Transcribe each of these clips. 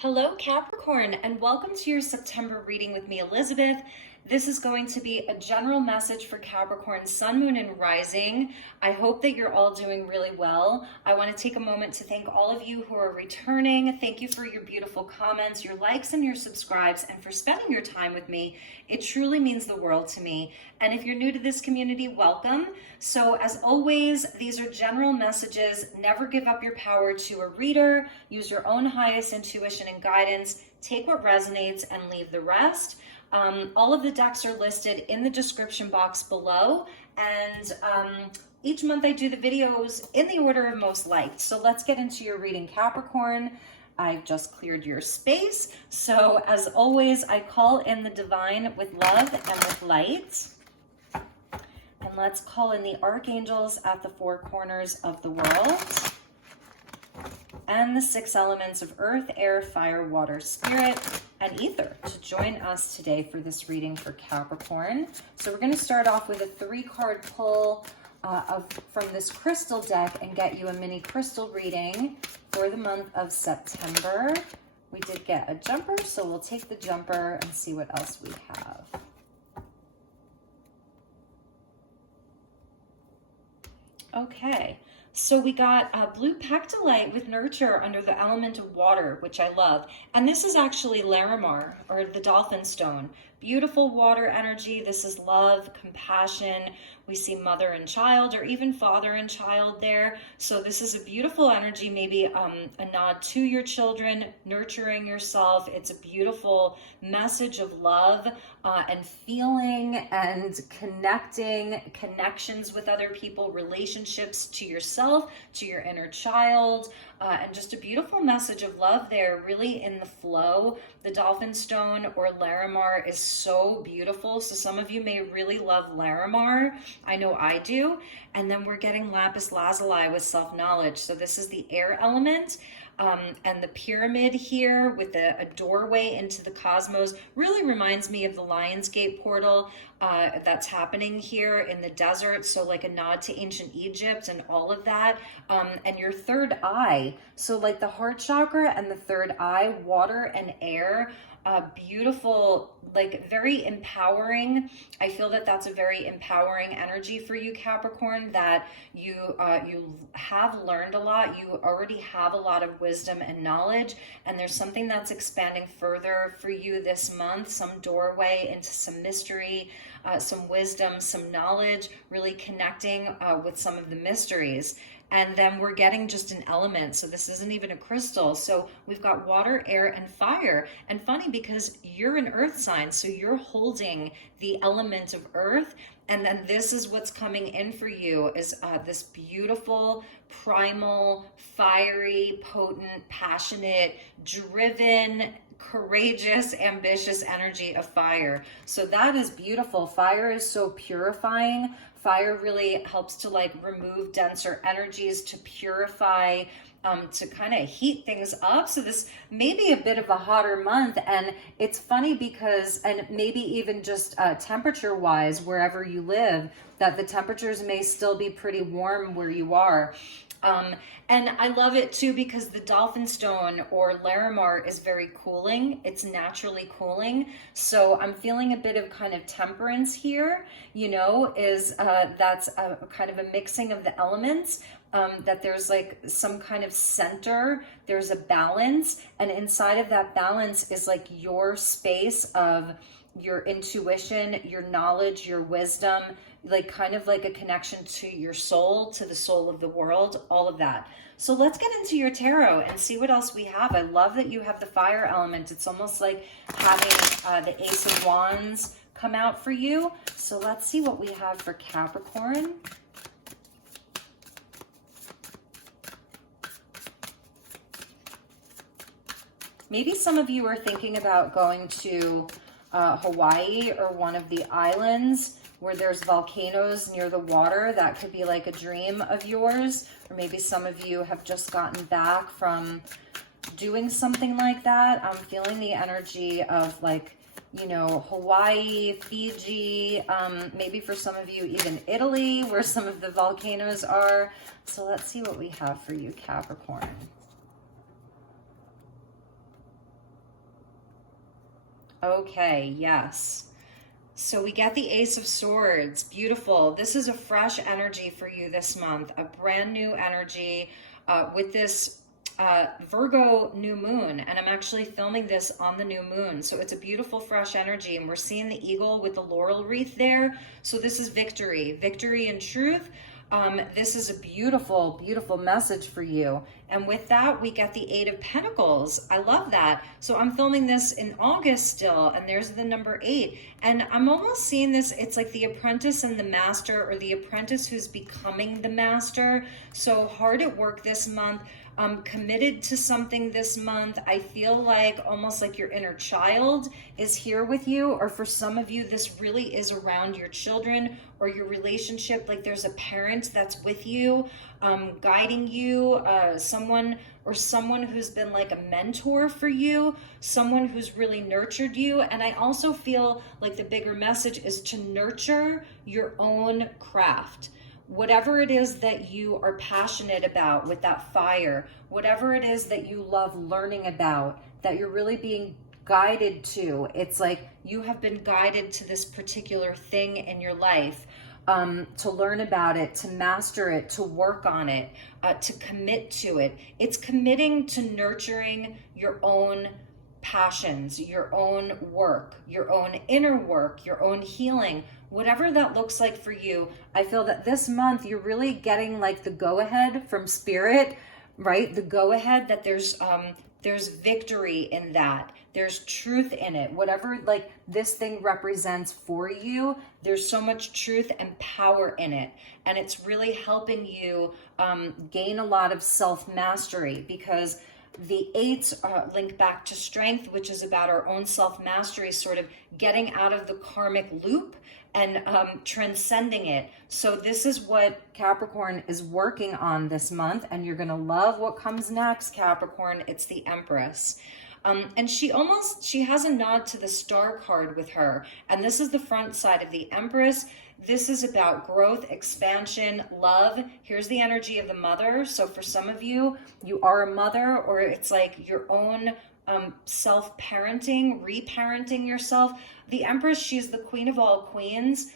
Hello Capricorn, and welcome to your September reading with me, Elizabeth. This is going to be a general message for Capricorn, Sun, Moon, and Rising. I hope that you're all doing really well. I want to take a moment to thank all of you who are returning. Thank you for your beautiful comments, your likes, and your subscribes, and for spending your time with me. It truly means the world to me. And if you're new to this community, welcome. So as always, these are general messages. Never give up your power to a reader. Use your own highest intuition and guidance. Take what resonates and leave the rest. All of the decks are listed in the description box below, and each month I do the videos in the order of most liked. So let's get into your reading, Capricorn. I've just cleared your space. So as always, I call in the divine with love and with light. And let's call in the archangels at the four corners of the world. And the six elements of earth, air, fire, water, spirit, and ether to join us today for this reading for Capricorn. So we're going to start off with a 3-card pull from this crystal deck and get you a mini crystal reading for the month of September. We did get a jumper, so we'll take the jumper and see what else we have. Okay. So we got a blue pectolite with nurture under the element of water, which I love. And this is actually Larimar, or the dolphin stone. Beautiful water energy. This is love, compassion. We see mother and child, or even father and child there. So this is a beautiful energy, maybe a nod to your children, nurturing yourself. It's a beautiful message of love and feeling and connections with other people, relationships to yourself, to your inner child, and just a beautiful message of love there, really in the flow. The dolphin stone or Larimar is so beautiful. So some of you may really love Larimar. I know I do. And then we're getting Lapis Lazuli with self-knowledge. So this is the air element. And the pyramid here with a doorway into the cosmos really reminds me of the Lionsgate portal that's happening here in the desert. So like a nod to ancient Egypt and all of that. And your third eye. So like the heart chakra and the third eye, water and air. Beautiful, like very empowering. I feel that that's a very empowering energy for you, Capricorn, that you have learned a lot. You already have a lot of wisdom and knowledge, and there's something that's expanding further for you this month, some doorway into some mystery, some wisdom, some knowledge, really connecting with some of the mysteries. And then we're getting just an element. So this isn't even a crystal. So we've got water, air, and fire. And funny because you're an earth sign. So you're holding the element of earth. And then this is what's coming in for you is this beautiful, primal, fiery, potent, passionate, driven, courageous, ambitious energy of fire. So that is beautiful. Fire is so purifying. Fire really helps to like remove denser energies, to purify, to kind of heat things up. So this may be a bit of a hotter month. And it's funny because, and maybe even just temperature wise, wherever you live, that the temperatures may still be pretty warm where you are. And I love it too because the dolphin stone or Larimar is very cooling. It's naturally cooling. So I'm feeling a bit of kind of temperance here, you know, is that's a kind of a mixing of the elements, that there's like some kind of center, there's a balance, and inside of that balance is like your space of your intuition, your knowledge, your wisdom, like kind of like a connection to your soul, to the soul of the world, all of that. So let's get into your tarot and see what else we have. I love that you have the fire element. It's almost like having the Ace of Wands come out for you. So let's see what we have for Capricorn. Maybe some of you are thinking about going to Hawaii or one of the islands where there's volcanoes near the water. That could be like a dream of yours. Or maybe some of you have just gotten back from doing something like that. I'm feeling the energy of like, you know, Hawaii, Fiji, maybe for some of you, even Italy, where some of the volcanoes are. So let's see what we have for you, Capricorn. Okay, yes. So we get the Ace of Swords. Beautiful. This is a fresh energy for you this month, a brand new energy with this Virgo new moon. And I'm actually filming this on the new moon. So it's a beautiful, fresh energy. And we're seeing the eagle with the laurel wreath there. So this is victory, victory and truth. This is a beautiful, beautiful message for you. And with that, we get the Eight of Pentacles. I love that. So I'm filming this in August still, and there's the number 8. And I'm almost seeing this, it's like the apprentice and the master, or the apprentice who's becoming the master. So hard at work this month. Committed to something this month. I feel like almost like your inner child is here with you, or for some of you, this really is around your children or your relationship. Like there's a parent that's with you, guiding you, someone who's been like a mentor for you, someone who's really nurtured you. And I also feel like the bigger message is to nurture your own craft. Whatever it is that you are passionate about with that fire, whatever it is that you love learning about, that you're really being guided to, it's like you have been guided to this particular thing in your life, to learn about it, to master it, to work on it, to commit to it. It's committing to nurturing your own passions, your own work, your own inner work, your own healing, whatever that looks like for you. I feel that this month you're really getting like the go-ahead from spirit, right? The go-ahead that there's victory in that. There's truth in it. Whatever like this thing represents for you, there's so much truth and power in it. And it's really helping you gain a lot of self-mastery, because the 8s link back to strength, which is about our own self-mastery, sort of getting out of the karmic loop and transcending it. So this is what Capricorn is working on this month, and you're going to love what comes next, Capricorn. It's the Empress. And she has a nod to the Star card with her. And this is the front side of the Empress. This is about growth, expansion, love. Here's the energy of the mother. So for some of you, you are a mother, or it's like your own self-parenting, reparenting yourself. The Empress, she's the queen of all queens.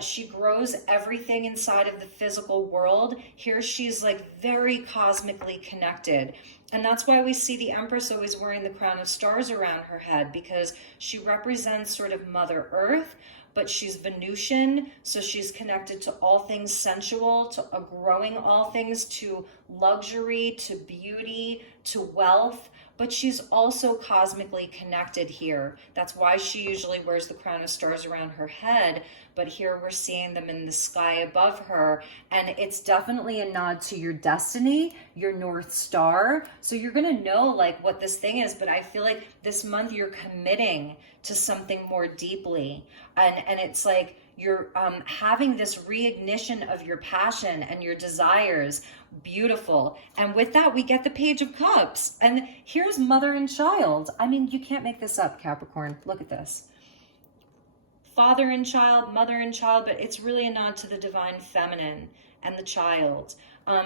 She grows everything inside of the physical world. Here she's like very cosmically connected. And that's why we see the Empress always wearing the crown of stars around her head, because she represents sort of Mother Earth, but she's Venusian, so she's connected to all things sensual, to growing all things, to luxury, to beauty, to wealth. But she's also cosmically connected here. That's why she usually wears the crown of stars around her head, but here we're seeing them in the sky above her. And it's definitely a nod to your destiny, your North Star. So you're gonna know like what this thing is, but I feel like this month you're committing to something more deeply. And it's like you're having this reignition of your passion and your desires. Beautiful. And with that, we get the Page of Cups. And here's mother and child. I mean, you can't make this up, Capricorn. Look at this. Father and child, mother and child, but it's really a nod to the divine feminine and the child.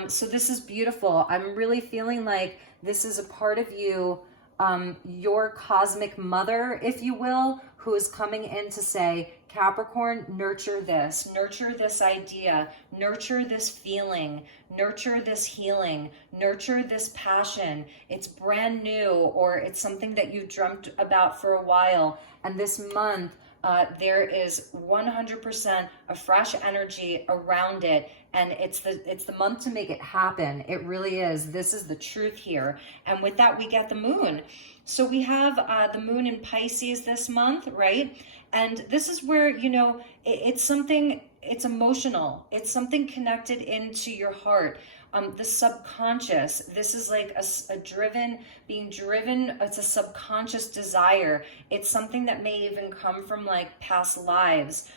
So this is beautiful. I'm really feeling like this is a part of you, your cosmic mother, if you will, who is coming in to say, Capricorn, nurture this idea, nurture this feeling, nurture this healing, nurture this passion. It's brand new, or it's something that you've dreamt about for a while. And this month, there is 100% a fresh energy around it, and it's the month to make it happen. It really is. This is the truth here. And with that, we get the moon. So we have the moon in Pisces this month, right? And this is where, you know, it's something, it's emotional. It's something connected into your heart. The subconscious, this is like being driven, it's a subconscious desire. It's something that may even come from like past lives.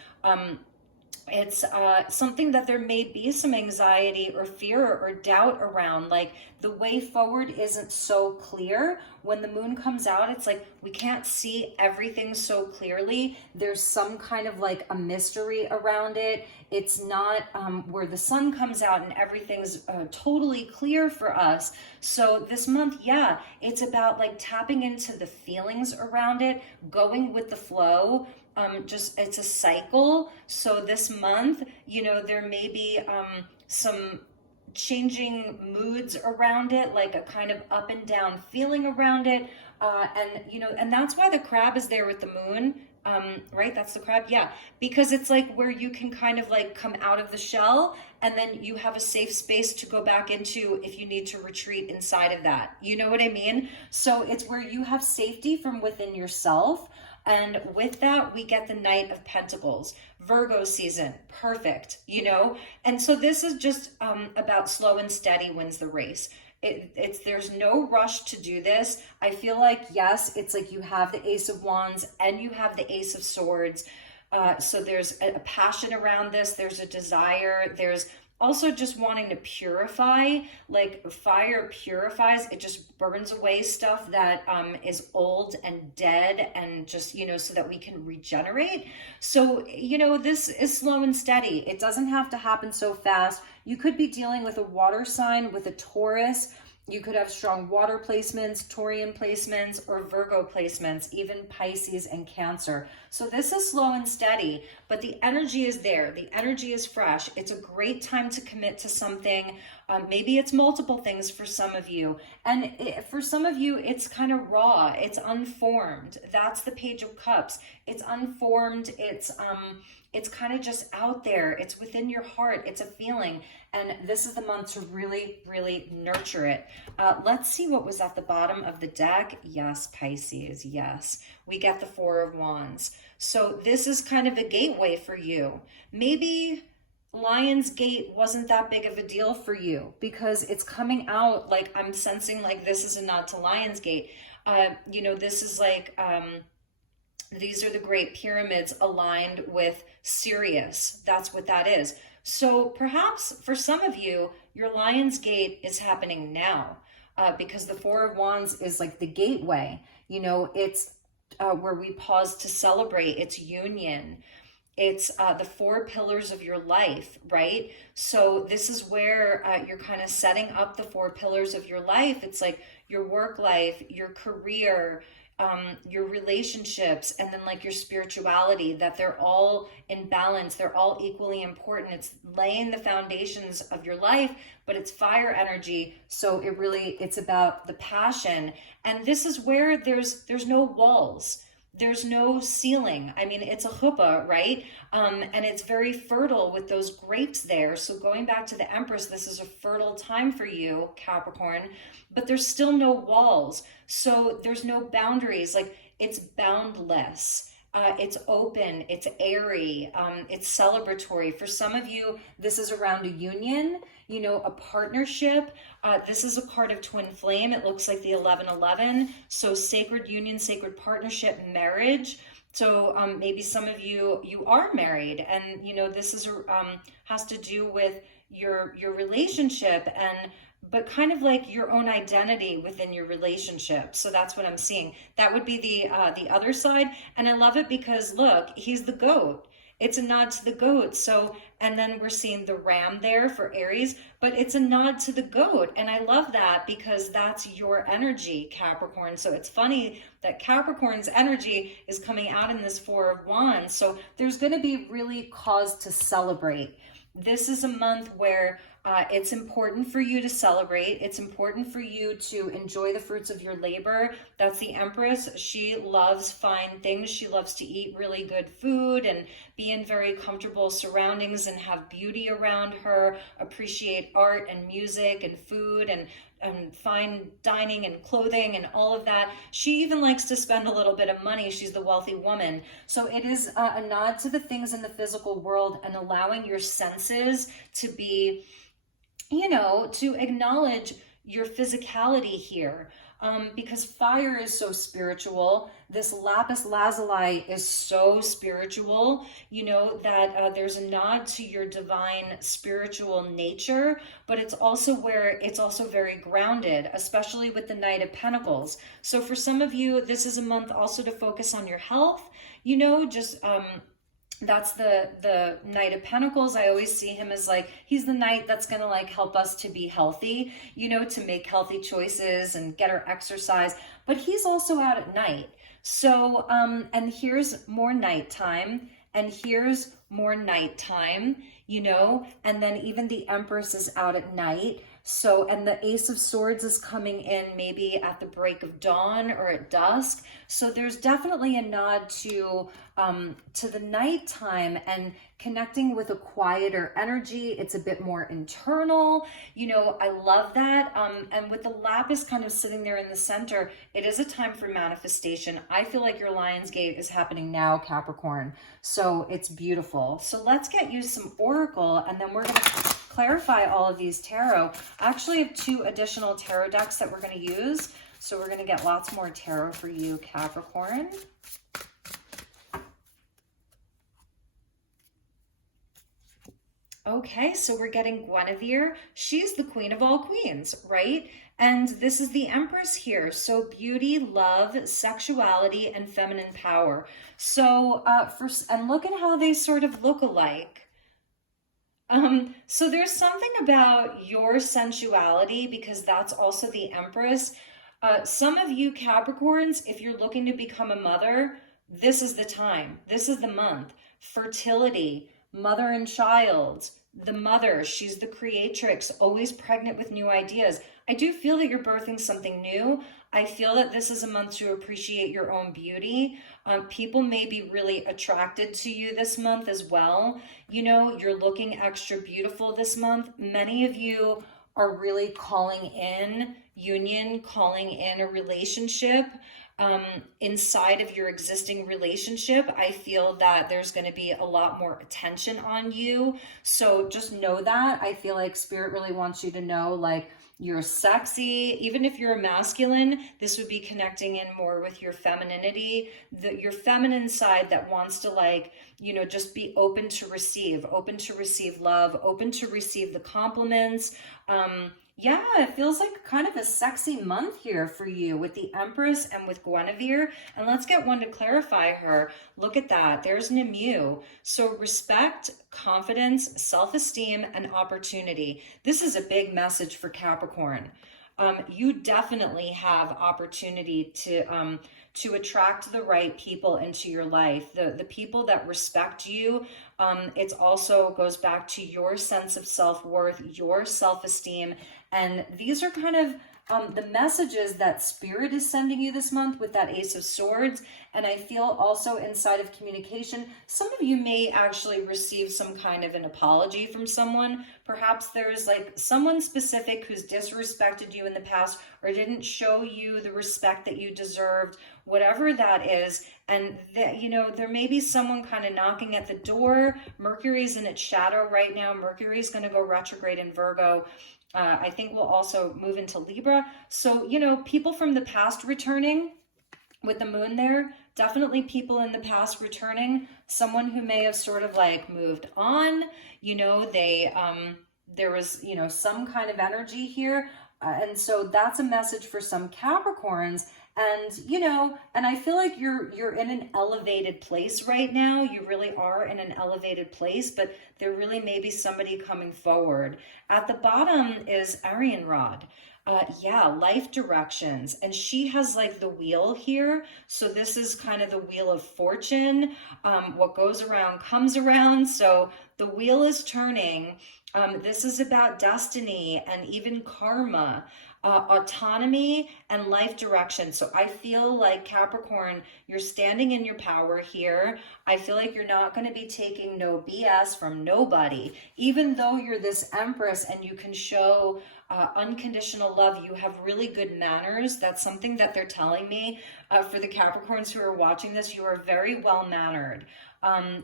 It's something that there may be some anxiety or fear or doubt around. Like the way forward isn't so clear. When the moon comes out, it's like we can't see everything so clearly. There's some kind of like a mystery around it. It's not where the sun comes out and everything's totally clear for us. So this month, yeah, it's about like tapping into the feelings around it, going with the flow. Just it's a cycle. So this month, you know, there may be some changing moods around it, like a kind of up and down feeling around it. And, you know, and that's why the crab is there with the moon. Right? That's the crab. Yeah. Because it's like where you can kind of like come out of the shell, and then you have a safe space to go back into if you need to retreat inside of that. You know what I mean? So it's where you have safety from within yourself. And with that, we get the Knight of Pentacles, Virgo season, perfect, you know? And so this is just about slow and steady wins the race. There's no rush to do this. I feel like, yes, it's like you have the Ace of Wands and you have the Ace of Swords. So there's a passion around this. There's a desire. There's also just wanting to purify, like fire purifies. It just burns away stuff that is old and dead, and just, you know, so that we can regenerate. So, you know, this is slow and steady. It doesn't have to happen so fast. You could be dealing with a water sign, with a Taurus. You could have strong water placements, Taurian placements, or Virgo placements, even Pisces and Cancer. So this is slow and steady, but the energy is there. The energy is fresh. It's a great time to commit to something. Maybe it's multiple things for some of you. And for some of you, it's kind of raw. It's unformed. That's the Page of Cups. It's unformed. It's kind of just out there. It's within your heart. It's a feeling. And this is the month to really, really nurture it. Let's see what was at the bottom of the deck. Yes, Pisces, yes. We get the Four of Wands. So this is kind of a gateway for you. Maybe Lion's Gate wasn't that big of a deal for you because it's coming out like I'm sensing like this is a nod to Lion's Gate. You know, this is like... these are the Great Pyramids aligned with Sirius. That's what that is. So perhaps for some of you, your Lion's Gate is happening now because the Four of Wands is like the gateway. You know, it's where we pause to celebrate. It's union. It's the four pillars of your life, right? So this is where you're kind of setting up the four pillars of your life. It's like your work life, your career, your relationships, and then like your spirituality, that they're all in balance. They're all equally important. It's laying the foundations of your life, but it's fire energy. So it's about the passion. And this is where there's no walls. There's no ceiling. I mean, it's a chuppah, right? And it's very fertile with those grapes there. So going back to the Empress, this is a fertile time for you, Capricorn, but there's still no walls. So there's no boundaries. Like, it's boundless. It's open, it's airy, it's celebratory. For some of you, this is around a union, you know, a partnership. This is a card of twin flame. It looks like the 1111. So sacred union, sacred partnership, marriage. So maybe some of you are married, and you know, this is has to do with your relationship, but kind of like your own identity within your relationship. So that's what I'm seeing. That would be the other side. And I love it because look, he's the goat. It's a nod to the goat. So, and then we're seeing the ram there for Aries, but it's a nod to the goat. And I love that because that's your energy, Capricorn. So it's funny that Capricorn's energy is coming out in this Four of Wands. So there's going to be really cause to celebrate. This is a month where it's important for you to celebrate. It's important for you to enjoy the fruits of your labor. That's the Empress. She loves fine things. She loves to eat really good food and be in very comfortable surroundings and have beauty around her, appreciate art and music and food and fine dining and clothing and all of that. She even likes to spend a little bit of money. She's the wealthy woman. So it is a nod to the things in the physical world and allowing your senses to be, you know, to acknowledge your physicality here. because fire is so spiritual. This Lapis Lazuli is so spiritual, you know, that there's a nod to your divine spiritual nature, but it's also where it's also very grounded, especially with the Knight of Pentacles. So for some of you, this is a month also to focus on your health, you know, just that's the Knight of Pentacles. I always see him as like, he's the knight that's going to like help us to be healthy, you know, to make healthy choices and get our exercise, but he's also out at night. So, and here's more nighttime, and here's more nighttime, you know, and then even the Empress is out at night. So, and the Ace of Swords is coming in maybe at the break of dawn or at dusk. So there's definitely a nod to the nighttime and connecting with a quieter energy. It's a bit more internal, you know, I love that. And with the Lapis kind of sitting there in the center, it is a time for manifestation. I feel like your Lion's Gate is happening now, Capricorn. So it's beautiful. So let's get you some Oracle, and then we're going to clarify all of these tarot. I actually have 2 additional tarot decks that we're going to use. So we're going to get lots more tarot for you, Capricorn. Okay, so we're getting Guinevere. She's the queen of all queens, right? And this is the Empress here. So beauty, love, sexuality, and feminine power. So, and look at how they sort of look alike. So there's something about your sensuality, because that's also the Empress. Some of you Capricorns, if you're looking to become a mother, this is the time. This is the month. Fertility, mother and child, the mother, she's the creatrix, always pregnant with new ideas. I do feel that you're birthing something new. I feel that this is a month to appreciate your own beauty. People may be really attracted to you this month as well. You know, you're looking extra beautiful this month. Many of you are really calling in union, calling in a relationship. Inside of your existing relationship, I feel that there's going to be a lot more attention on you. So just know that. I feel like Spirit really wants you to know, like, you're sexy. Even if you're a masculine, this would be connecting in more with your femininity, your feminine side that wants to, like, you know, just be open to receive love, open to receive the compliments. Yeah, it feels like kind of a sexy month here for you with the Empress and with Guinevere. And let's get one to clarify her. Look at that. There's Nemu. So respect, confidence, self-esteem, and opportunity. This is a big message for Capricorn. You definitely have opportunity to attract the right people into your life, the people that respect you. It also goes back to your sense of self-worth, your self-esteem. And these are kind of the messages that Spirit is sending you this month with that Ace of Swords. And I feel also inside of communication, some of you may actually receive some kind of an apology from someone. Perhaps there's like someone specific who's disrespected you in the past or didn't show you the respect that you deserved, whatever that is. And that, you know, there may be someone kind of knocking at the door. Mercury's in its shadow right now. Mercury's going to go retrograde in Virgo. I think we'll also move into Libra. So, you know, people from the past returning with the moon there, definitely people in the past returning, someone who may have sort of like moved on, you know, there was, you know, some kind of energy here. And so that's a message for some Capricorns. And, you know, and I feel like you're in an elevated place right now. You really are in an elevated place, but there really may be somebody coming forward. At the bottom is Aryan Rod. Yeah, life directions. And she has like the wheel here. So this is kind of the wheel of fortune. What goes around comes around. So the wheel is turning. This is about destiny and even karma. Autonomy and life direction. So I feel like Capricorn, you're standing in your power here. I feel like you're not going to be taking no BS from nobody. Even though you're this Empress and you can show unconditional love, you have really good manners. That's something that they're telling me. For the Capricorns who are watching this, you are very well mannered.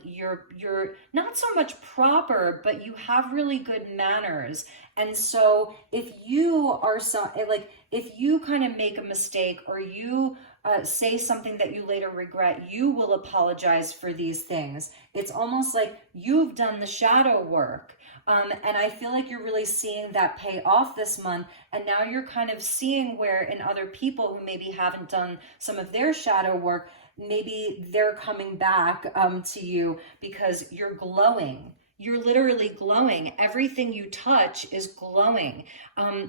You're not so much proper, but you have really good manners. And so if you are if you kind of make a mistake or you say something that you later regret, you will apologize for these things. It's almost like you've done the shadow work. And I feel like you're really seeing that pay off this month. And now you're kind of seeing where in other people who maybe haven't done some of their shadow work, maybe they're coming back to you because you're glowing. You're literally glowing. Everything you touch is glowing.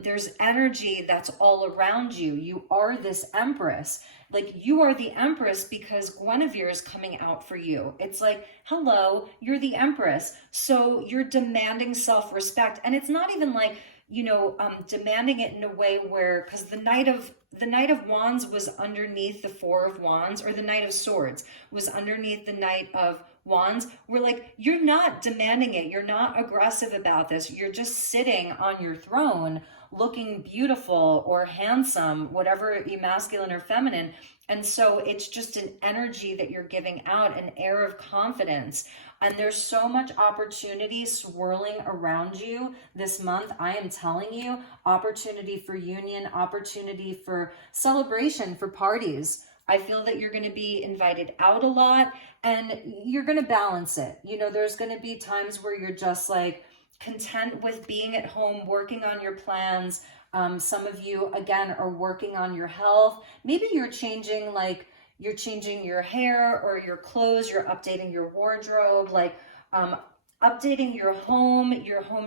There's energy that's all around you. You are this Empress. Like, you are the Empress because Guinevere is coming out for you. It's like, hello, you're the Empress. So you're demanding self-respect. And it's not even like, you know, demanding it in a way where, because the Knight of Wands was underneath the Four of Wands, or the Knight of Swords was underneath the Knight of Wands. We're like, you're not demanding it. You're not aggressive about this. You're just sitting on your throne looking beautiful or handsome, whatever, masculine or feminine. And so it's just an energy that you're giving out, an air of confidence. And there's so much opportunity swirling around you this month. I am telling you, opportunity for union, opportunity for celebration, for parties. I feel that you're going to be invited out a lot, and you're going to balance it. You know, there's going to be times where you're just like content with being at home, working on your plans. Some of you, again, are working on your health. Maybe you're changing, like, you're changing your hair or your clothes, you're updating your wardrobe, like updating your home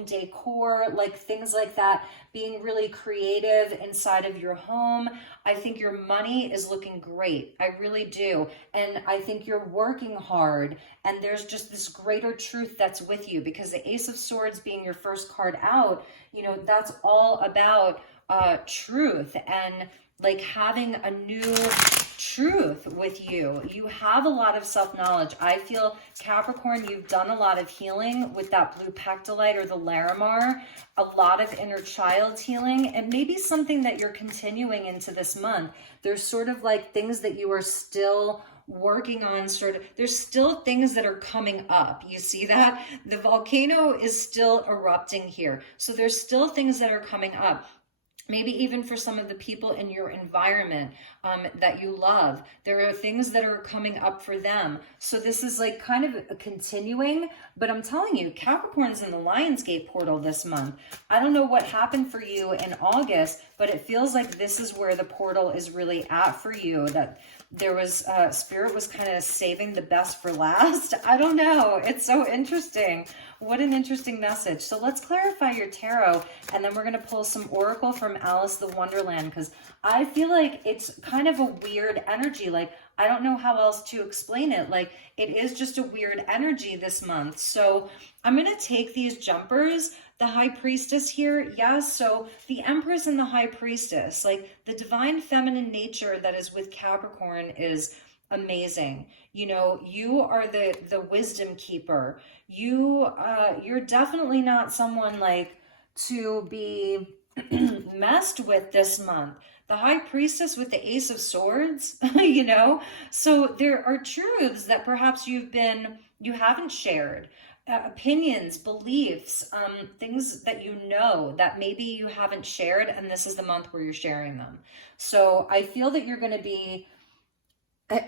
decor, like things like that, being really creative inside of your home. I think your money is looking great. I really do. And I think you're working hard, and there's just this greater truth that's with you, because the Ace of Swords being your first card out, you know, that's all about truth and like having a new truth with you. You have a lot of self-knowledge. I feel, Capricorn, you've done a lot of healing with that blue pectolite or the Larimar, a lot of inner child healing, and maybe something that you're continuing into this month. There's sort of like things that you are still working on, sort of, there's still things that are coming up. You see that? The volcano is still erupting here. So there's still things that are coming up. Maybe even for some of the people in your environment that you love, there are things that are coming up for them. So this is like kind of a continuing, but I'm telling you, Capricorn's in the Lionsgate portal this month. I don't know what happened for you in August, but it feels like this is where the portal is really at for you, that there was, Spirit was kind of saving the best for last. I don't know. It's so interesting. What an interesting message. So let's clarify your tarot, and then we're going to pull some oracle from Alice the Wonderland, because I feel like it's kind of a weird energy. Like, I don't know how else to explain it. Like, it is just a weird energy this month. So I'm going to take these jumpers. The High Priestess here, yes, so the Empress and the High Priestess, like the divine feminine nature that is with Capricorn is amazing. You know, you are the wisdom keeper. You're definitely not someone like to be messed with this month. The High Priestess with the Ace of Swords, you know, so there are truths that perhaps you haven't shared. Opinions, beliefs, things that you know that maybe you haven't shared, and this is the month where you're sharing them. So I feel that you're going to be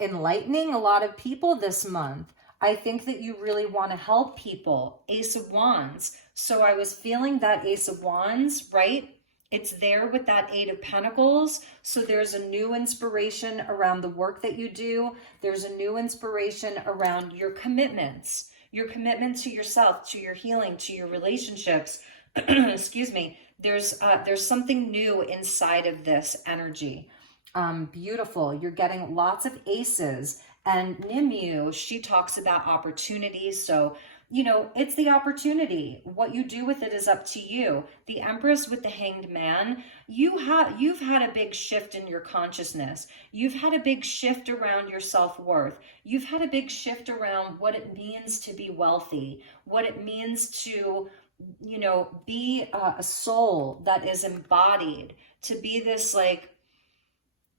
enlightening a lot of people this month. I think that you really want to help people. Ace of Wands. So I was feeling that Ace of Wands, right? It's there with that Eight of Pentacles. So there's a new inspiration around the work that you do. There's a new inspiration around your commitments. Your commitment to yourself, to your healing, to your relationships. Excuse me. There's something new inside of this energy. Beautiful. You're getting lots of aces. And Nimue, she talks about opportunities. So, you know, it's the opportunity. What you do with it is up to you. The Empress with the Hanged Man, you've had a big shift in your consciousness. You've had a big shift around your self-worth. You've had a big shift around what it means to be wealthy, what it means to, you know, be a soul that is embodied, to be this like,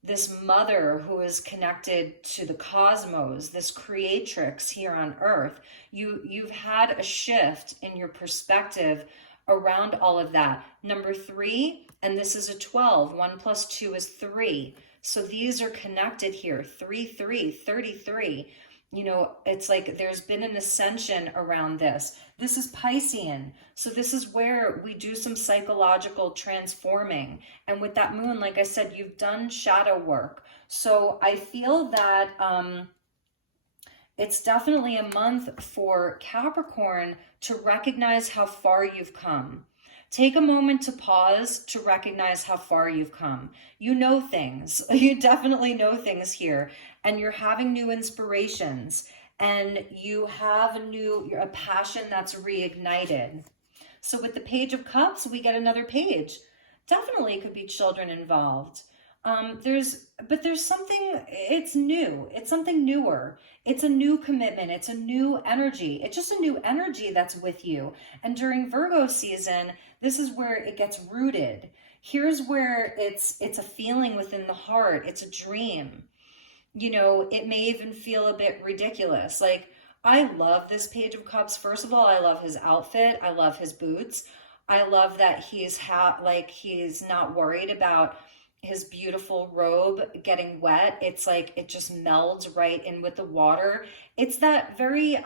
this mother who is connected to the cosmos, this creatrix here on earth. You've had a shift in your perspective around all of that. Number 3, and this is a 12. 1 plus 2 is 3. So these are connected here. 3, 3, 33. You know, it's like there's been an ascension around this. This is Piscean. So this is where we do some psychological transforming. And with that moon, like I said, you've done shadow work. So I feel that it's definitely a month for Capricorn to recognize how far you've come. Take a moment to pause to recognize how far you've come. You know things. You definitely know things here. And you're having new inspirations. And you have a passion that's reignited. So with the Page of Cups, we get another page. Definitely could be children involved. But there's something, it's new. It's something newer. It's a new commitment. It's a new energy. It's just a new energy that's with you. And during Virgo season, this is where it gets rooted. Here's where it's a feeling within the heart. It's a dream. You know, it may even feel a bit ridiculous. Like, I love this Page of Cups. First of all, I love his outfit. I love his boots. I love that he's not worried about his beautiful robe getting wet. It's like it just melds right in with the water. It's that very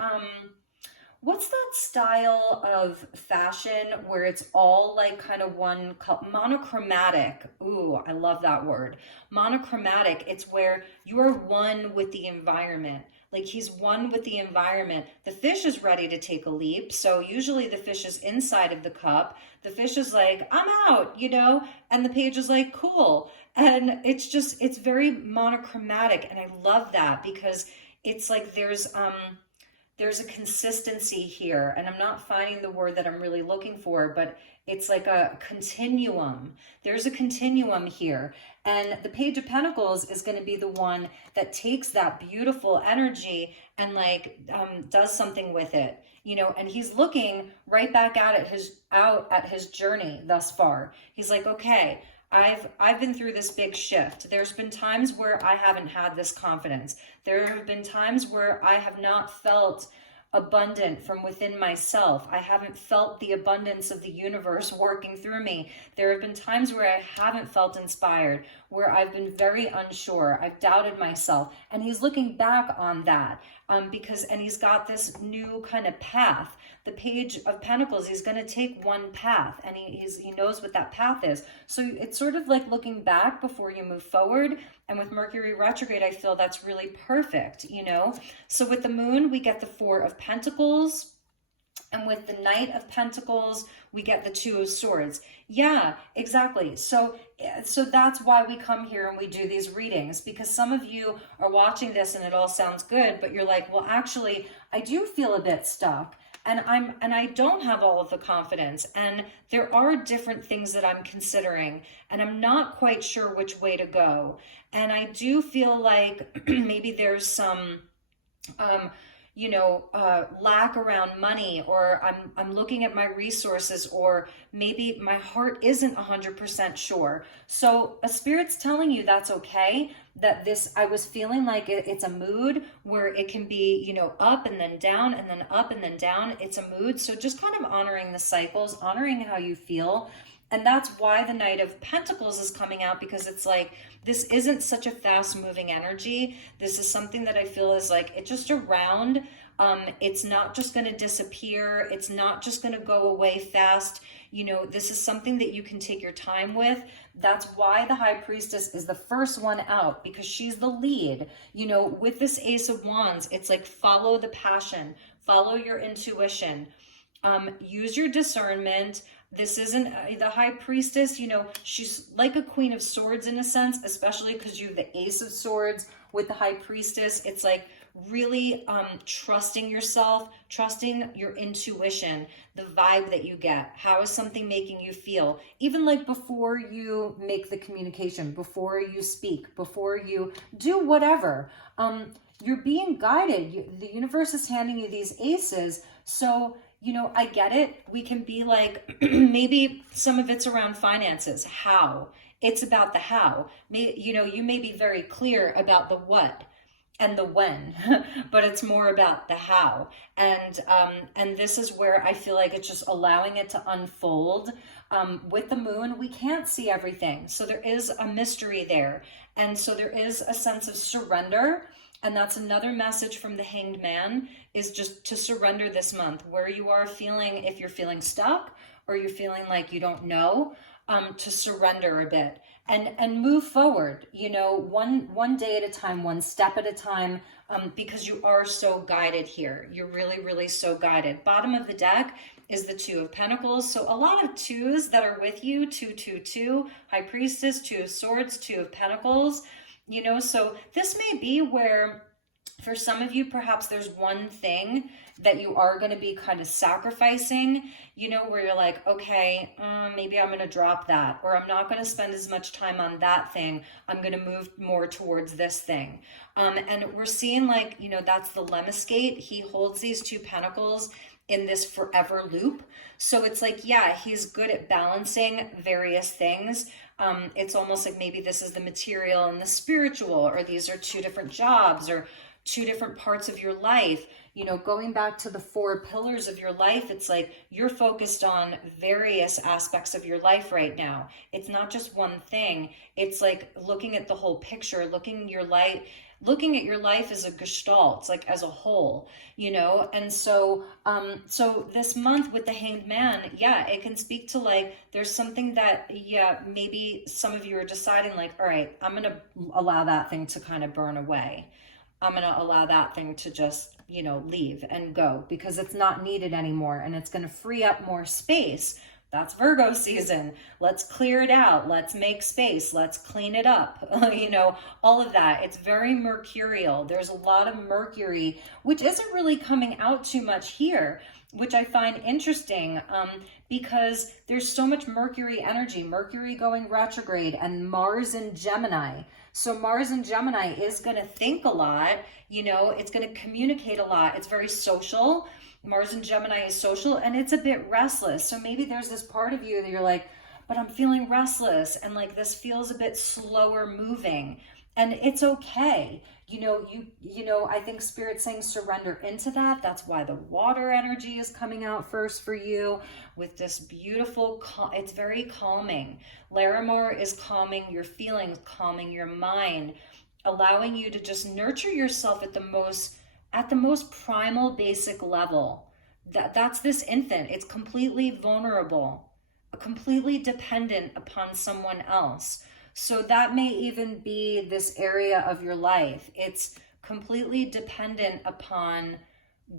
what's that style of fashion where it's all like kind of one monochromatic? Ooh, I love that word. Monochromatic. It's where you are one with the environment. Like he's one with the environment. The fish is ready to take a leap. So usually the fish is inside of the cup. The fish is like, I'm out, you know, and the page is like, cool. And it's very monochromatic. And I love that because it's like there's a consistency here, and I'm not finding the word that I'm really looking for, but it's like a continuum. There's a continuum here. And the Page of Pentacles is going to be the one that takes that beautiful energy and does something with it, you know, and he's looking right back at his journey thus far. He's like, okay, I've been through this big shift. There's been times where I haven't had this confidence. There have been times where I have not felt abundant from within myself. I haven't felt the abundance of the universe working through me. There have been times where I haven't felt inspired, where I've been very unsure. I've doubted myself. And he's looking back on that and he's got this new kind of path. The Page of Pentacles, he's going to take one path, and he knows what that path is. So it's sort of like looking back before you move forward. And with Mercury retrograde, I feel that's really perfect, you know. So with the moon, we get the 4 of Pentacles. And with the Knight of Pentacles, we get the 2 of Swords. Yeah, exactly. So that's why we come here and we do these readings, because some of you are watching this and it all sounds good, but you're like, well, actually, I do feel a bit stuck. And I don't have all of the confidence, and there are different things that I'm considering, and I'm not quite sure which way to go. And I do feel like maybe there's some lack around money, or I'm looking at my resources, or maybe my heart isn't 100% sure. So a spirit's telling you that's okay, that I was feeling like it's a mood where it can be, you know, up and then down and then up and then down. It's a mood. So just kind of honoring the cycles, honoring how you feel. And that's why the Knight of Pentacles is coming out, because it's like, this isn't such a fast moving energy. This is something that I feel is like, it's just around. It's not just going to disappear. It's not just going to go away fast. You know, this is something that you can take your time with. That's why the High Priestess is the first one out, because she's the lead. You know, with this Ace of Wands, it's like, follow the passion, follow your intuition, use your discernment. This isn't the High Priestess, you know, she's like a Queen of Swords in a sense, especially because you have the Ace of Swords with the High Priestess. It's like really trusting yourself, trusting your intuition, the vibe that you get. How is something making you feel? Even like before you make the communication, before you speak, before you do whatever, you're being guided. The universe is handing you these aces. So, you know, I get it. We can be like, maybe some of it's around finances. How? It's about the how. You know, you may be very clear about the what. and the when, but it's more about the how. And this is where I feel like it's just allowing it to unfold. With the moon, we can't see everything. So there is a mystery there. And so there is a sense of surrender. And that's another message from the Hanged Man, is just to surrender this month, where you are feeling, if you're feeling stuck or you're feeling like you don't know, to surrender a bit and move forward, you know, one day at a time, one step at a time, because you are so guided here. You're really, really so guided. Bottom of the deck is the Two of Pentacles. So a lot of twos that are with you, 222, High Priestess, Two of Swords, Two of Pentacles, you know, so this may be where for some of you, perhaps there's one thing that you are going to be kind of sacrificing, you know, where you're like, okay, maybe I'm going to drop that, or I'm not going to spend as much time on that thing. I'm going to move more towards this thing. And we're seeing, like, you know, that's the Lemniscate. He holds these Two Pentacles in this forever loop. So it's like, yeah, he's good at balancing various things. It's almost like maybe this is the material and the spiritual, or these are two different jobs or two different parts of your life. You know, going back to the 4 pillars of your life, it's like you're focused on various aspects of your life right now. It's not just one thing. It's like looking at the whole picture, looking at your life as a gestalt, like as a whole, you know? And so, so this month with the Hanged Man, yeah, it can speak to, like, there's something that, yeah, maybe some of you are deciding, like, all right, I'm going to allow that thing to kind of burn away. I'm going to allow that thing to just, you know, leave and go, because it's not needed anymore, and it's going to free up more space. That's Virgo season. Let's clear it out. Let's make space. Let's clean it up. You know, all of that. It's very mercurial. There's a lot of Mercury, which isn't really coming out too much here, which I find interesting, because there's so much Mercury energy, Mercury going retrograde, and Mars in Gemini. So Mars in Gemini is going to think a lot, you know, it's going to communicate a lot. It's very social. Mars in Gemini is social, and it's a bit restless. So maybe there's this part of you that you're like, but I'm feeling restless, and like this feels a bit slower moving, and it's okay. You know, I think Spirit's saying surrender into that. That's why the water energy is coming out first for you with this beautiful, it's very calming. Larimar is calming your feelings, calming your mind, allowing you to just nurture yourself at the most primal, basic level. That's this infant. It's completely vulnerable, completely dependent upon someone else. So that may even be this area of your life. It's completely dependent upon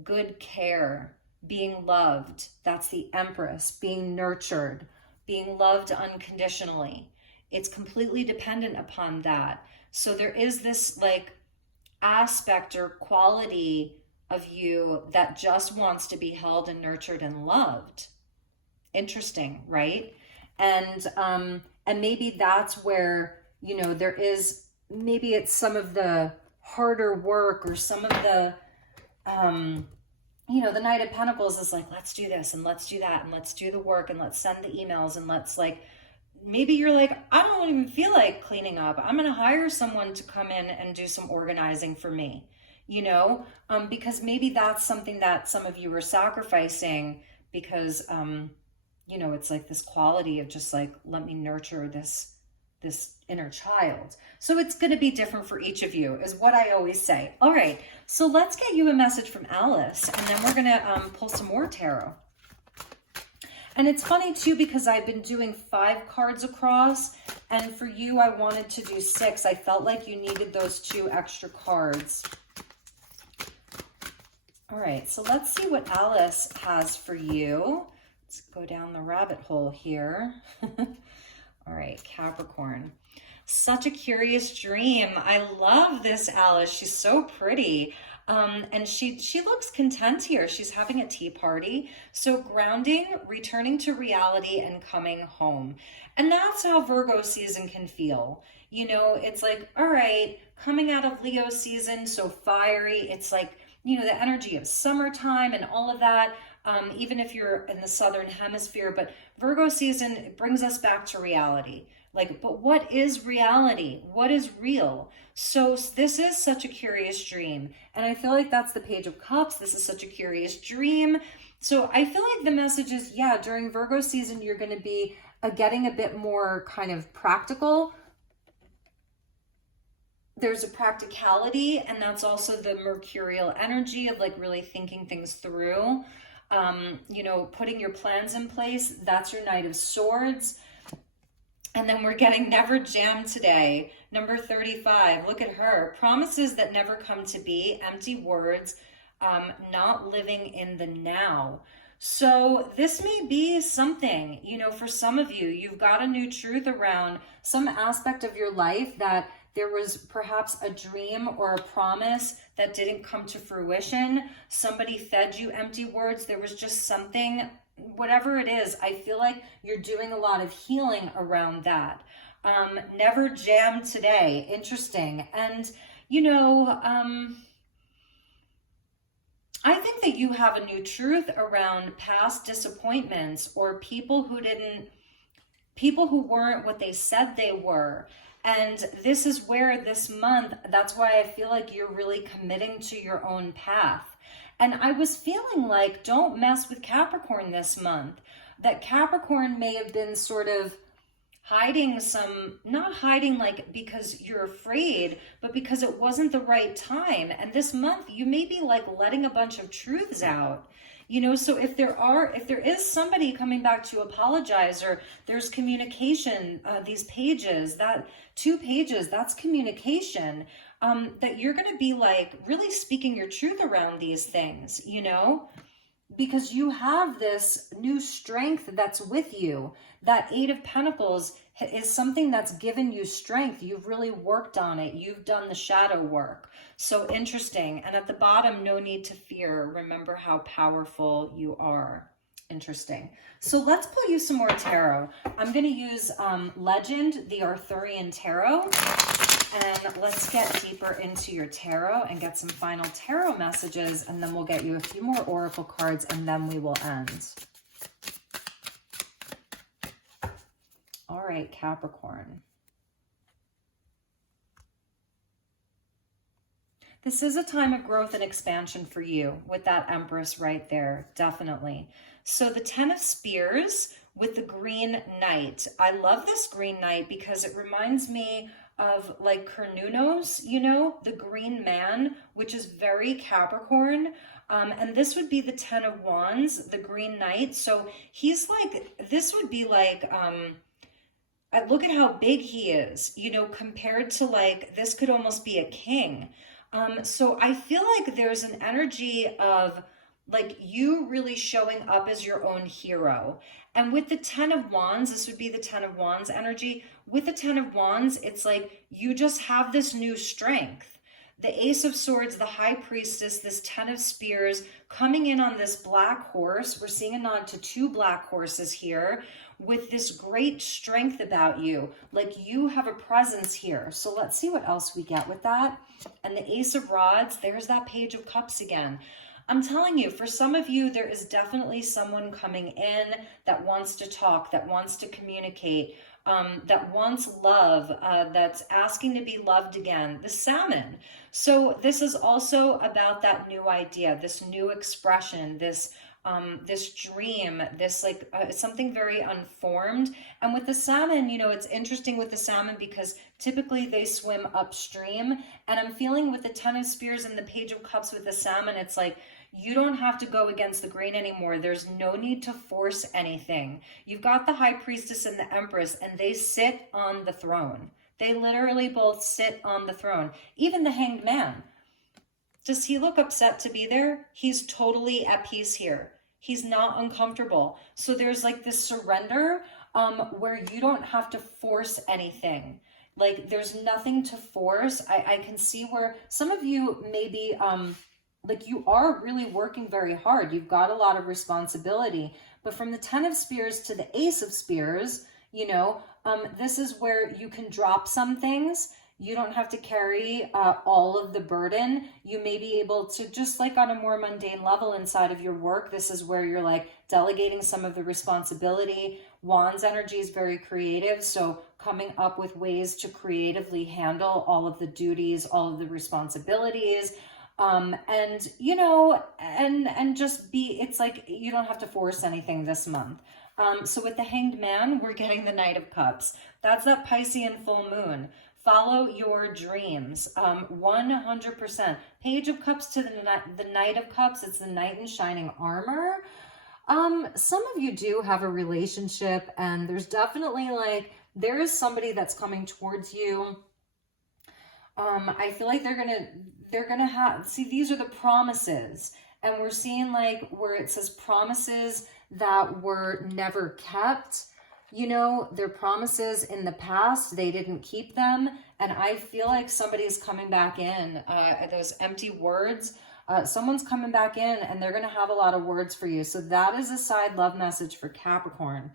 good care, being loved. That's the Empress, being nurtured, being loved unconditionally. It's completely dependent upon that. So there is this, like, aspect or quality of you that just wants to be held and nurtured and loved. Interesting, right? And maybe that's where, you know, there is, maybe it's some of the harder work, or some of the, you know, the Knight of Pentacles is like, let's do this and let's do that and let's do the work and let's send the emails and let's, like, maybe you're like, I don't even feel like cleaning up. I'm going to hire someone to come in and do some organizing for me, you know, because maybe that's something that some of you are sacrificing, because, you know, it's like this quality of just like, let me nurture this inner child. So it's going to be different for each of you, is what I always say. All right, so let's get you a message from Alice, and then we're going to pull some more tarot. And it's funny too, because I've been doing 5 cards across, and for you, I wanted to do 6. I felt like you needed those 2 extra cards. All right, so let's see what Alice has for you. Let's go down the rabbit hole here. All right, Capricorn. Such a curious dream. I love this Alice. She's so pretty. And she looks content here. She's having a tea party. So grounding, returning to reality, and coming home. And that's how Virgo season can feel. You know, it's like, all right, coming out of Leo season, so fiery. It's like, you know, the energy of summertime and all of that. Even if you're in the Southern Hemisphere, but Virgo season, it brings us back to reality. Like, but what is reality? What is real? So this is such a curious dream. And I feel like that's the Page of Cups. This is such a curious dream. So I feel like the message is, yeah, during Virgo season, you're going to be getting a bit more kind of practical. There's a practicality, and that's also the mercurial energy of like really thinking things through. You know, putting your plans in place. That's your Knight of Swords. And then we're getting never jam today. Number 35, look at her. Promises that never come to be, empty words, not living in the now. So this may be something, you know, for some of you, you've got a new truth around some aspect of your life that there was perhaps a dream or a promise that didn't come to fruition. Somebody fed you empty words. There was just something, whatever it is, I feel like you're doing a lot of healing around that. Never jam today. Interesting. And, you know, I think that you have a new truth around past disappointments or people who weren't what they said they were. And this is where this month, that's why I feel like you're really committing to your own path. And I was feeling like, don't mess with Capricorn this month. That Capricorn may have been sort of hiding some, not hiding like because you're afraid, but because it wasn't the right time. And this month you may be like letting a bunch of truths out. You know, so if there is somebody coming back to apologize, or there's communication, these pages, that 2 pages, that's communication, that you're going to be like really speaking your truth around these things, you know, because you have this new strength that's with you. That 8 of Pentacles is something that's given you strength. You've really worked on it. You've done the shadow work. So interesting. And at the bottom, no need to fear. Remember how powerful you are. Interesting. So let's pull you some more tarot. I'm going to use Legend, the Arthurian Tarot. And let's get deeper into your tarot and get some final tarot messages. And then we'll get you a few more oracle cards and then we will end. All right, Capricorn. This is a time of growth and expansion for you with that Empress right there, definitely. So the 10 of Spears with the Green Knight. I love this Green Knight because it reminds me of like Cernunnos, you know, the Green Man, which is very Capricorn. And this would be the 10 of Wands, the Green Knight. So he's like, this would be like, look at how big he is, you know, compared to like, this could almost be a king. So I feel like there's an energy of like you really showing up as your own hero. And with the 10 of Wands, this would be the 10 of Wands energy. With the 10 of Wands, it's like you just have this new strength. The Ace of Swords, the High Priestess, this 10 of Spears coming in on this black horse. We're seeing a nod to 2 black horses here with this great strength about you. Like you have a presence here. So let's see what else we get with that. And the Ace of Rods, there's that Page of Cups again. I'm telling you, for some of you, there is definitely someone coming in that wants to talk, that wants to communicate, that wants love, that's asking to be loved again. The Salmon. So this is also about that new idea, this new expression, this dream, this like something very unformed. And with the Salmon, you know, it's interesting with the Salmon because typically they swim upstream. And I'm feeling with the 10 of Spears and the Page of Cups with the Salmon, it's like, you don't have to go against the grain anymore. There's no need to force anything. You've got the High Priestess and the Empress, and they sit on the throne. They literally both sit on the throne. Even the Hanged Man. Does he look upset to be there? He's totally at peace here. He's not uncomfortable. So there's like this surrender where you don't have to force anything. Like there's nothing to force. I can see where some of you maybe like you are really working very hard. You've got a lot of responsibility. But from the 10 of Spears to the Ace of Spears, you know, this is where you can drop some things. You don't have to carry all of the burden. You may be able to, just like on a more mundane level inside of your work, this is where you're like delegating some of the responsibility, Wands energy is very creative. So coming up with ways to creatively handle all of the duties, all of the responsibilities, and you know, and just be, it's like you don't have to force anything this month. So with the Hanged Man, we're getting the Knight of Cups. That's that Piscean full moon. Follow your dreams. 100%. Page of Cups to the Knight of Cups. It's the Knight in shining armor. Some of you do have a relationship, and there's definitely like, there is somebody that's coming towards you. I feel like they're gonna have, see, these are the promises, and we're seeing like where it says promises that were never kept. You know, their promises in the past, they didn't keep them. And I feel like somebody's coming back in, those empty words. Someone's coming back in, and they're going to have a lot of words for you. So that is a side love message for Capricorn.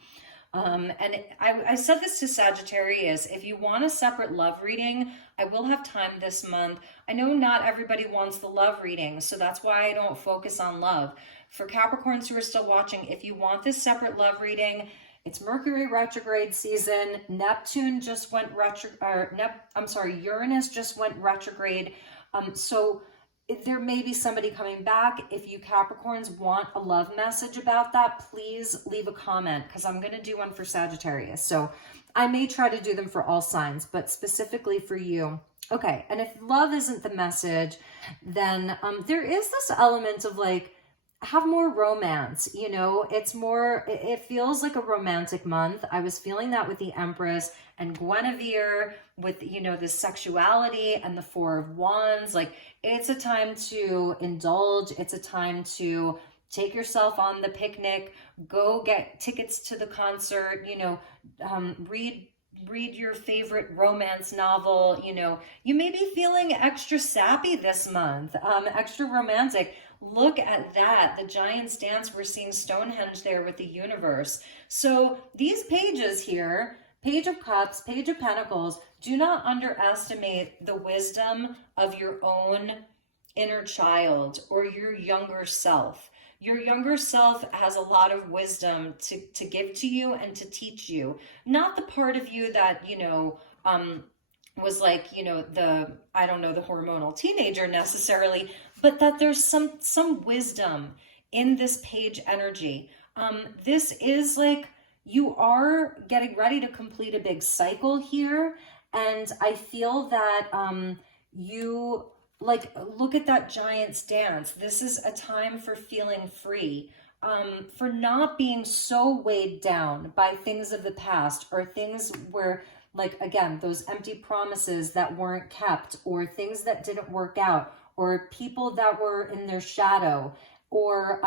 And I said this to Sagittarius, if you want a separate love reading, I will have time this month. I know not everybody wants the love reading, so that's why I don't focus on love. For Capricorns who are still watching, if you want this separate love reading, it's Mercury retrograde season. Neptune just went Uranus just went retrograde. So if there may be somebody coming back. If you Capricorns want a love message about that, please leave a comment, because I'm going to do one for Sagittarius. So I may try to do them for all signs, but specifically for you. Okay, and if love isn't the message, then there is this element of like, have more romance, you know, it's more, it feels like a romantic month. I was feeling that with the Empress and Guinevere, with, you know, the sexuality and the Four of Wands. Like, it's a time to indulge. It's a time to take yourself on the picnic, go get tickets to the concert, you know, read your favorite romance novel. You know, you may be feeling extra sappy this month, extra romantic. Look at that, the Giant's Dance. We're seeing Stonehenge there with the universe. So these pages here, Page of Cups, Page of Pentacles, do not underestimate the wisdom of your own inner child or your younger self. Your younger self has a lot of wisdom to give to you and to teach you. Not the part of you that, you know, was like, you know, the, I don't know, the hormonal teenager necessarily, but that there's some wisdom in this page energy. This is like, you are getting ready to complete a big cycle here. And I feel that you, like, look at that Giant's Dance. This is a time for feeling free, for not being so weighed down by things of the past, or things where, like, again, those empty promises that weren't kept, or things that didn't work out, or people that were in their shadow, or,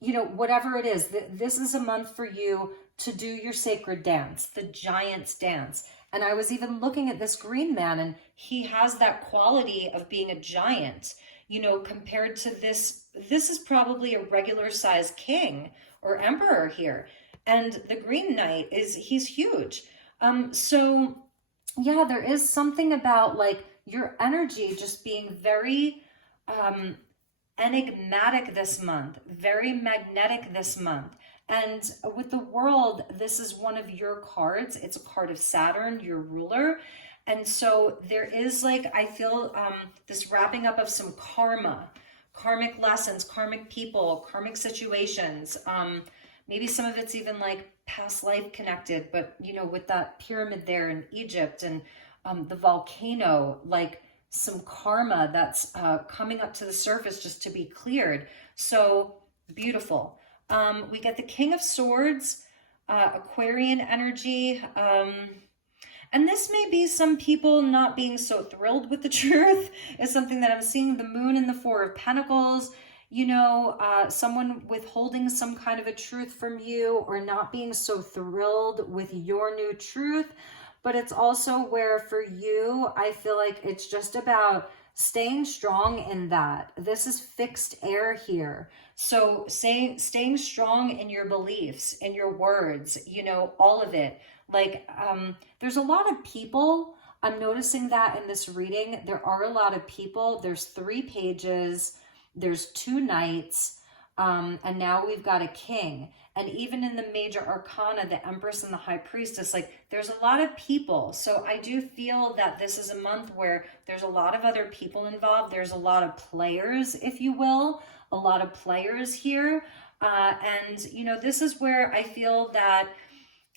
you know, whatever it is. This is a month for you to do your sacred dance, the Giant's Dance. And I was even looking at this green man, and he has that quality of being a giant, you know, compared to this. This is probably a regular size king or emperor here. And the Green Knight he's huge. So yeah, there is something about like your energy just being very, enigmatic this month, very magnetic this month. And with the World, this is one of your cards. It's a card of Saturn, your ruler. And so there is like, I feel this wrapping up of some karma, karmic lessons, karmic people, karmic situations. Maybe some of it's even like past life connected, but you know, with that pyramid there in Egypt and the volcano, like some karma that's coming up to the surface just to be cleared. So beautiful. We get the King of Swords, Aquarian energy. And this may be some people not being so thrilled with the truth is something that I'm seeing. The Moon and the Four of Pentacles, you know, someone withholding some kind of a truth from you, or not being so thrilled with your new truth. But it's also where for you, I feel like it's just about staying strong in that. This is fixed air here. So staying strong in your beliefs, in your words, you know, all of it. Like, there's a lot of people. I'm noticing that in this reading, there are a lot of people. There's 3 pages. There's 2 knights. And now we've got a king. And even in the major arcana, the Empress and the High Priestess, like there's a lot of people. So I do feel that this is a month where there's a lot of other people involved. There's a lot of players, if you will, a lot of players here. And, you know, this is where I feel that,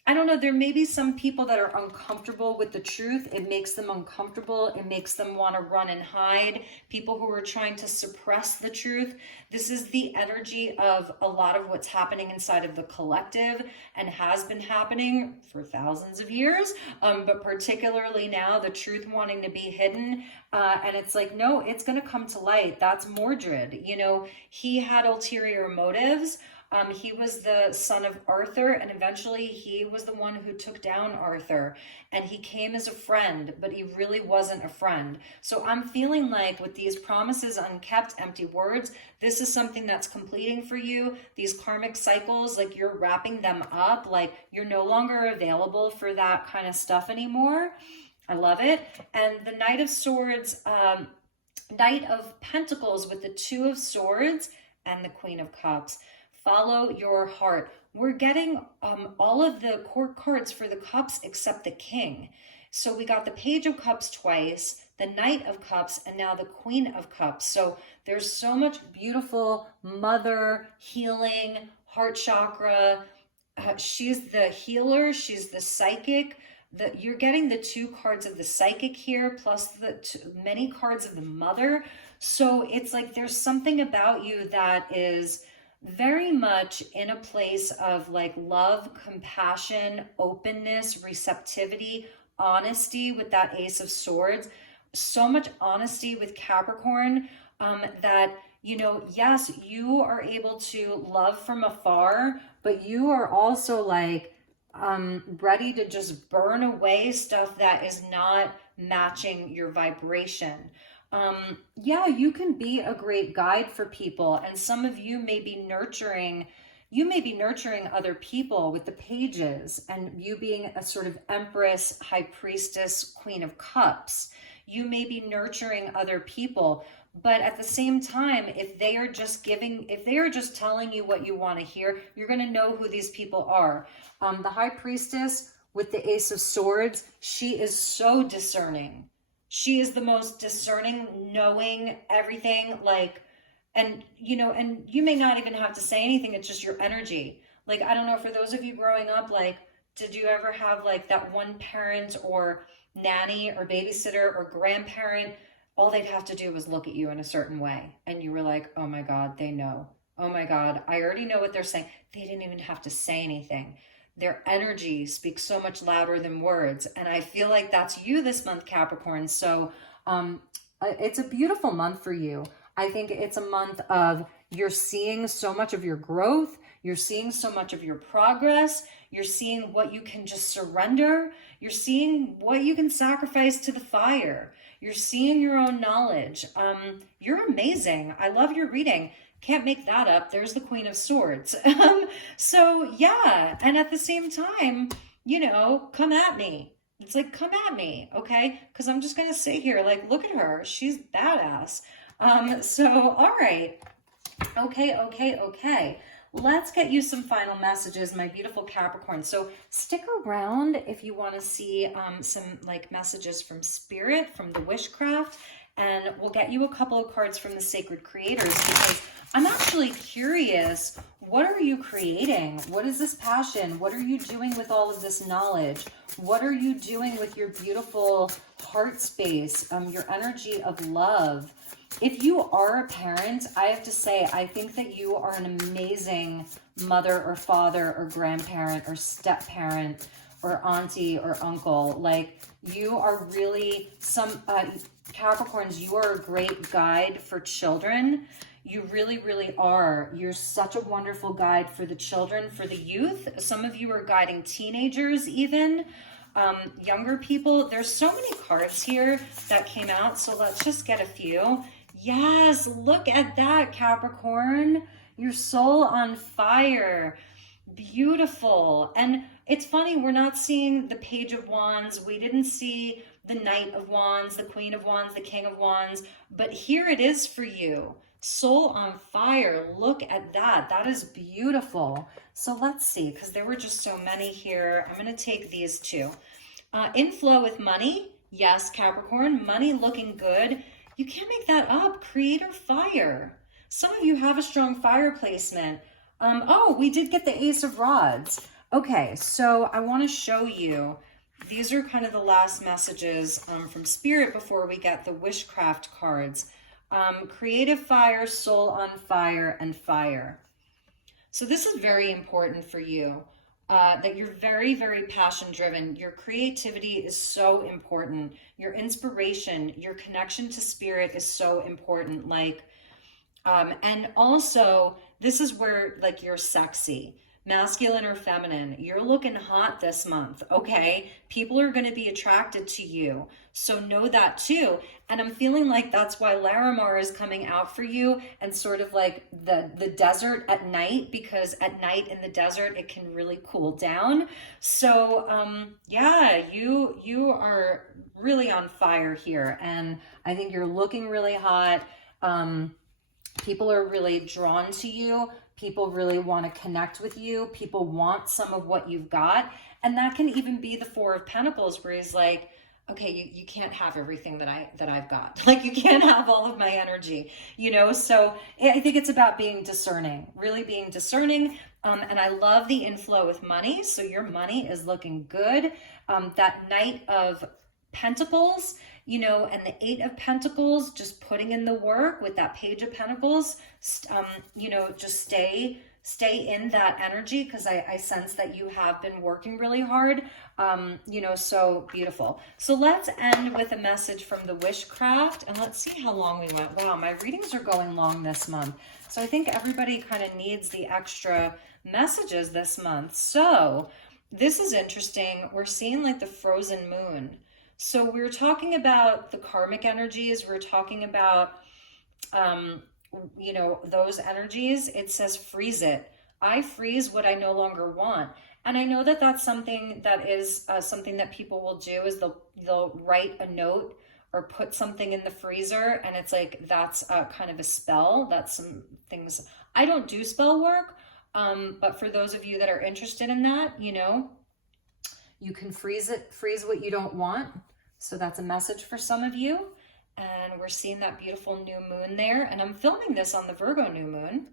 I don't know, there may be some people that are uncomfortable with the truth. It makes them uncomfortable. It makes them want to run and hide. People who are trying to suppress the truth. This is the energy of a lot of what's happening inside of the collective and has been happening for thousands of years. But particularly now, the truth wanting to be hidden. And it's like, no, it's going to come to light. That's Mordred. You know, he had ulterior motives. He was the son of Arthur, and eventually he was the one who took down Arthur, and he came as a friend, but he really wasn't a friend. So I'm feeling like with these promises unkept, empty words, this is something that's completing for you. These karmic cycles, like you're wrapping them up, like you're no longer available for that kind of stuff anymore. I love it. And the Knight of Swords, Knight of Pentacles with the Two of Swords and the Queen of Cups. Follow your heart. We're getting all of the court cards for the cups except the king. So we got the Page of Cups twice, the Knight of Cups, and now the Queen of Cups. So there's so much beautiful mother, healing, heart chakra. She's the healer. She's the psychic. You're getting the two cards of the psychic here, plus the many cards of the mother. So it's like there's something about you that is very much in a place of like love, compassion, openness, receptivity, honesty with that Ace of Swords. So much honesty with Capricorn that, you know, yes, you are able to love from afar, but you are also like ready to just burn away stuff that is not matching your vibration. Yeah, you can be a great guide for people, and some of you may be nurturing other people with the pages, and you being a sort of Empress, High Priestess, Queen of Cups. You may be nurturing other people, but at the same time, if they are just telling you what you want to hear, you're going to know who these people are. The High Priestess with the Ace of Swords, she is so discerning. She is the most discerning, knowing everything, like, and, you know, and you may not even have to say anything. It's just your energy. Like, I don't know, for those of you growing up, like, did you ever have like that one parent or nanny or babysitter or grandparent? All they'd have to do was look at you in a certain way. And you were like, oh my God, they know. Oh my God, I already know what they're saying. They didn't even have to say anything. Their energy speaks so much louder than words. And I feel like that's you this month, Capricorn. So it's a beautiful month for you. I think it's a month of you're seeing so much of your growth. You're seeing so much of your progress. You're seeing what you can just surrender. You're seeing what you can sacrifice to the fire. You're seeing your own knowledge. You're amazing. I love your reading. Can't make that up. There's the Queen of Swords. So yeah. And at the same time, you know, come at me. It's like, come at me. Okay. Cause I'm just going to sit here. Like, look at her. She's badass. So, all right. Okay. Let's get you some final messages, my beautiful Capricorn. So stick around if you want to see some like messages from Spirit, from the Wishcraft, and we'll get you a couple of cards from the Sacred Creators, because I'm actually curious, what are you creating? What is this passion? What are you doing with all of this knowledge? What are you doing with your beautiful heart space, your energy of love? If you are a parent, I have to say, I think that you are an amazing mother or father or grandparent or step-parent or auntie or uncle. Like, you are really Capricorns, you are a great guide for children. You really, really are. You're such a wonderful guide for the children, for the youth. Some of you are guiding teenagers even. Younger people. There's so many cards here that came out, so let's just get a few. Yes, look at that, Capricorn. Your soul on fire. Beautiful. And it's funny, we're not seeing the Page of Wands. We didn't see the Knight of Wands, the Queen of Wands, the King of Wands, but here it is for you. Soul on fire. Look at that. That is beautiful. So let's see, because there were just so many here. I'm going to take these two. Inflow with money. Yes, Capricorn, money looking good. You can't make that up. Creator fire. Some of you have a strong fire placement. Oh, we did get the Ace of Rods. Okay, so I want to show you. These are kind of the last messages from Spirit before we get the Wishcraft cards. Creative fire, soul on fire, and fire. So this is very important for you, that you're very, very passion driven. Your creativity is so important. Your inspiration, your connection to spirit is so important. Like, and also this is where like you're sexy. Masculine or feminine, you're looking hot this month, okay? People are going to be attracted to you, so know that too. And I'm feeling like that's why Larimar is coming out for you, and sort of like the desert at night, because at night in the desert it can really cool down. So yeah, you are really on fire here, and I think you're looking really hot. People are really drawn to you. People really want to connect with you. People want some of what you've got. And that can even be the Four of Pentacles, where he's like, okay, you can't have everything that I've got. Like, you can't have all of my energy, you know? So I think it's about being discerning, really being discerning. And I love the inflow with money. So your money is looking good. That Knight of Pentacles, you know, and the Eight of Pentacles, just putting in the work with that Page of Pentacles, you know, just stay in that energy, because I sense that you have been working really hard, you know, so beautiful. So let's end with a message from the Wishcraft, and let's see how long we went. Wow, my readings are going long this month. So I think everybody kind of needs the extra messages this month. So this is interesting. We're seeing like the frozen moon. So we're talking about the karmic energies. We're talking about, you know, those energies. It says freeze it. I freeze what I no longer want. And I know that that's something that is something that people will do, is they'll write a note or put something in the freezer. And it's like, that's kind of a spell. That's some things. I don't do spell work. But for those of you that are interested in that, you know, you can freeze what you don't want. So that's a message for some of you. And we're seeing that beautiful new moon there. And I'm filming this on the Virgo new moon.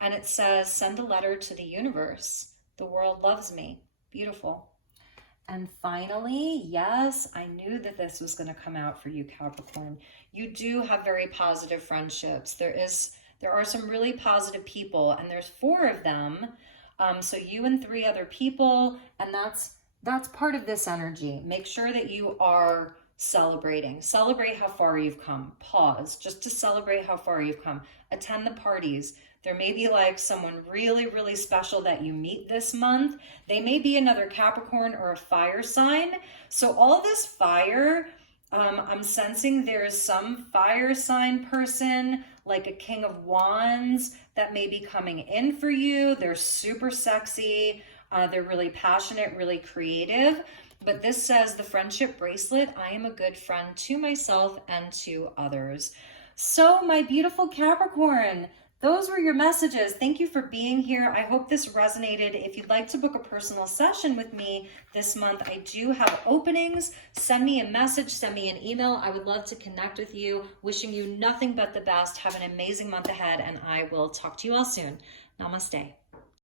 And it says, send a letter to the universe. The world loves me. Beautiful. And finally, yes, I knew that this was going to come out for you, Capricorn. You do have very positive friendships. There are some really positive people, and there's 4 of them. So you and 3 other people, and that's part of this energy. Make sure that you are celebrating. Celebrate how far you've come. Pause just to celebrate how far you've come. Attend the parties. There may be like someone really, really special that you meet this month. They may be another Capricorn or a fire sign. So all this fire, I'm sensing there's some fire sign person, like a King of Wands, that may be coming in for you. They're super sexy. They're really passionate, really creative. But this says the friendship bracelet. I am a good friend to myself and to others. So my beautiful Capricorn, those were your messages. Thank you for being here. I hope this resonated. If you'd like to book a personal session with me this month, I do have openings. Send me a message, send me an email. I would love to connect with you. Wishing you nothing but the best. Have an amazing month ahead, and I will talk to you all soon. Namaste.